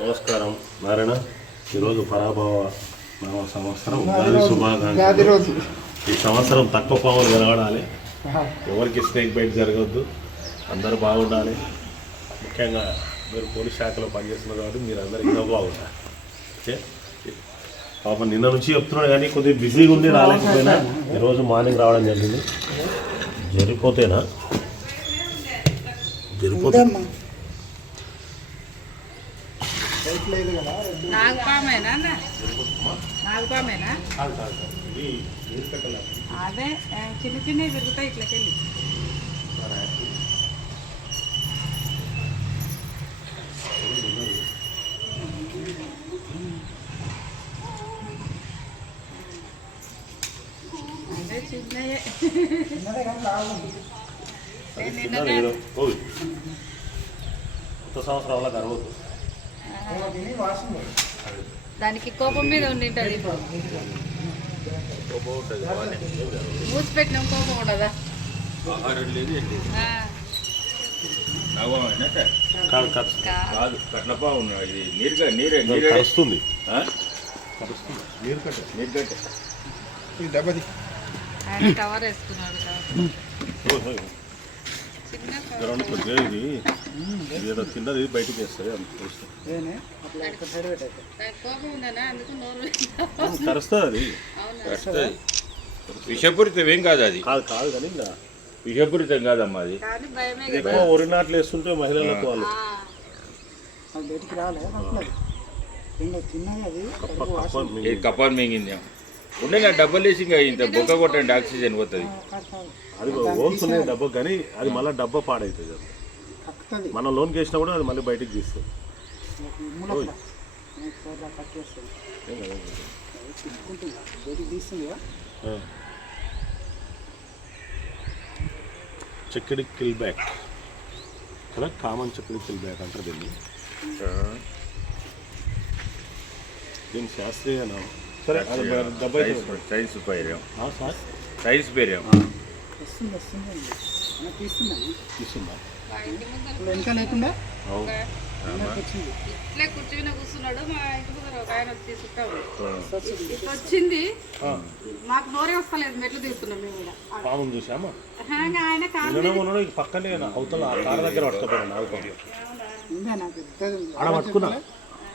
నమస్కారం నారాయణ. ఈరోజు పరాభవ నవ సంవత్సరం ఉగాది శుభాకాంక్షలు. ఈ సంవత్సరం తక్కువ పాములు కనబడాలి, ఎవరికి స్నేక్ బైట్ జరగద్దు, అందరూ బాగుండాలి. ముఖ్యంగా మీరు పోలీస్ శాఖలో పనిచేస్తున్నారు కాబట్టి మీరు అందరూ ఇంకా బాగుండాలి. ఓకే, పాపం నిన్న నుంచి చెప్తున్నాడు కానీ కొద్దిగా బిజీగా ఉండి రాలేకపోయినా ఈరోజు మార్నింగ్ రావడం జరిగింది. జరిపోతేనా జరిపోతే అదే చిన్న చిన్నవి పెరుగుతాయి ఇట్లకెళ్ళి. అదే చిన్నయే కొత్త సంవత్సరం వల్ల గర్వద్దు. దానికి కోపం మీద ఉండింటది. మూసిపెట్టిన కోపం ఉండదా? కరుస్తుంది. ఆయన కవర్ వేసుకున్నాడు. ఏదో చిన్నది బయటకు వేస్తుంది. కరుస్తుంది, అది విషపూరితం ఏం కాదు, అది కాదు కాదు కానీ విషపూరితం కాదమ్మా. అది ఎక్కువ ఒరినాట్లు వేస్తుంటే మహిళలకు వాళ్ళు కపాన్ మింగింది ఉండే నా డబ్బులు వేసి ఇంకా ఇంత బొక్క కొట్టండి, ఆక్సిజన్ పోతుంది. అది హోల్స్ ఉన్నాయి డబ్బా, కానీ అది మళ్ళీ డబ్బా పాడవుతుంది. అది మనం లోన్కి వేసినా కూడా అది మళ్ళీ బయటికి తీస్తుంది. చెక్కడి కిల్ బ్యాక్ కదా, కామన్ చెక్కడి కిల్ బ్యాక్ అంటారు దీన్ని. దీని శాస్త్రీయ నామం. సరే, డబ్బా సైన్స్ పేరేం సార్, సైన్స్ పేరేం తీసుకుందా వెనక లేకుండా ఇట్లే కూర్చుని కూర్చున్నాడు. మా ఇంటి ముందర ఒక ఆయన తీసుకుంటాడు వచ్చింది, మాకు నోరే వస్తలేదు, మెట్లు తీసుకున్నాం మేము కూడా. పాముని చూసామా ఆయన పక్కనే అవతల కారు దగ్గర పట్టుకోపోయాను. ఆడ పట్టుకున్నా,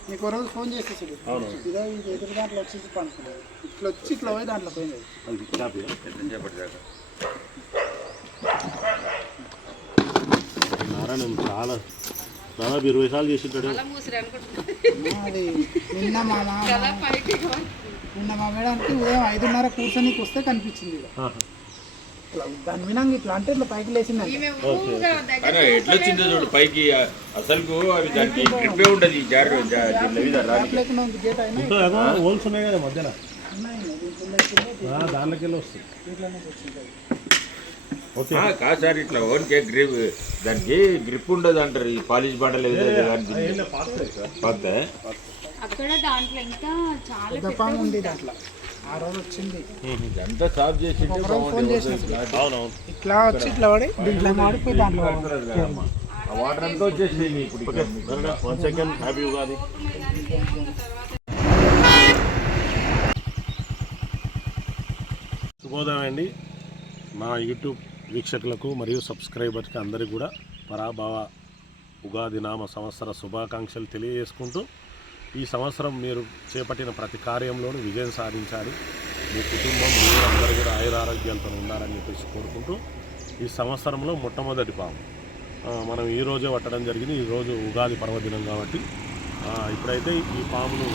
నీకు రోజు ఫోన్ చేసేసాడు. ఇదో ఎదురు దాంట్లో వచ్చేసి పడుకున్నాడు, ఇట్లా వచ్చి ఇట్లా పోయి దాంట్లో పోయింది. నారాయణ చాలా దాదాపు 20 సార్లు చేసింటాడు. అది నిన్న మా మేడానికి ఉదయం 5:30 కూర్చొని వస్తే కనిపించింది. దాని వినంగా ఇట్లా అంటే ఇట్లా పైకి లేచింది. ఎట్లా వచ్చిందో చూడు పైకి, అసలు అవి దానికి గ్రిప్పే ఉండదు. గేట్ అయినా హోల్స్ ఉన్నాయి కదా మధ్యలో, దాంట్లోకి వెళ్ళి వస్తుంది. కాదు సార్, ఇట్లా ఓన్కే గ్రిప్, దానికి గ్రిప్ ఉండదు అంటారు. ఈ పాలిష్ బండలు అక్కడ దాంట్లో ఇంకా చాలా పాము ఉంది దాంట్లో. ఆ రోజు వచ్చింది, ఎంత సాఫ్ చేసి ఫోన్ చేసి ఇట్లా వచ్చి ఇట్లా పడి దీంట్లో మాడిపోయి దాంట్లో వాటర్ అంతా వచ్చేసి. శుభోదయం అండి. మా యూట్యూబ్ వీక్షకులకు మరియు సబ్స్క్రైబర్కి అందరికీ కూడా పరాభవ ఉగాది నామ సంవత్సర శుభాకాంక్షలు తెలియజేసుకుంటూ, ఈ సంవత్సరం మీరు చేపట్టిన ప్రతి కార్యంలోనూ విజయం సాధించాలి, మీ కుటుంబం మీరందరూ కూడా ఆయురారోగ్యాలతో ఉండాలని చెప్పేసి కోరుకుంటూ, ఈ సంవత్సరంలో మొట్టమొదటి పాము మనం ఈరోజే పట్టడం జరిగింది. ఈరోజు ఉగాది పర్వదినం కాబట్టి ఇప్పుడైతే ఈ పామును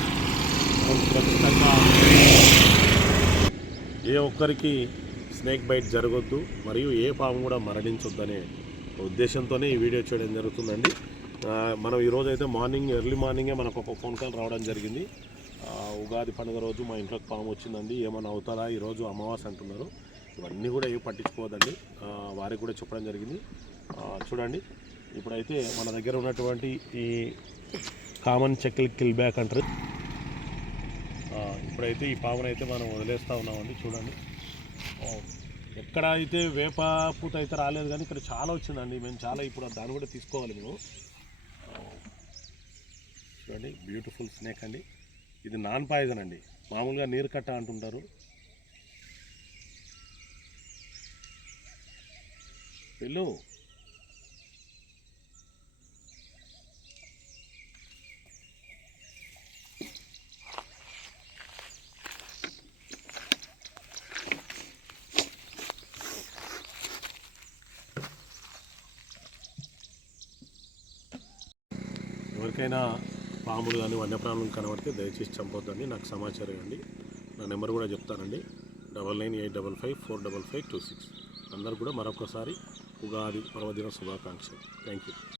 ఖచ్చితంగా ఏ ఒక్కరికి స్నేక్ బైట్ జరగొద్దు, మరియు ఏ పాము కూడా మరణించొద్దనే ఉద్దేశంతోనే ఈ వీడియో చేయడం జరుగుతుందండి. మనం ఈరోజు అయితే ఎర్లీ మార్నింగే మనకు ఒక ఫోన్ కాల్ రావడం జరిగింది. ఉగాది పండుగ రోజు మా ఇంట్లోకి పాము వచ్చిందండి, ఏమైనా అవుతుందా, ఈరోజు అమావాస్య అంటున్నారు. ఇవన్నీ కూడా ఏమి పట్టించుకోవద్దండి, వారికి కూడా చెప్పడం జరిగింది. చూడండి, ఇప్పుడైతే మన దగ్గర ఉన్నటువంటి ఈ కామన్ చెక్కల్ కిల్ బ్యాక్ అంటారు. ఇప్పుడైతే ఈ పామునైతే మనం వదిలేస్తూ ఉన్నామండి. చూడండి, ఎక్కడ అయితే వేప పూత అయితే రాలేదు, కానీ ఇక్కడ చాలా వచ్చిందండి. మేము చాలా ఇప్పుడు దాన్ని కూడా తీసుకోవాలి. మేము చూడండి బ్యూటిఫుల్ స్నేక్ అండి. ఇది నాన్ పాయిజన్ అండి, మామూలుగా నీరు కట్ట అంటుంటారు. వెళ్ళు. ఎవరికైనా పాములు కానీ వన్యప్రాణులు కనబడితే దయచేసి చంపొద్దని నాకు సమాచారం ఇవ్వండి. నా నెంబర్ కూడా చెప్తానండి, 9985545526. అందరూ కూడా మరొకసారి ఉగాది పర్వదిన శుభాకాంక్షలు. Thank you.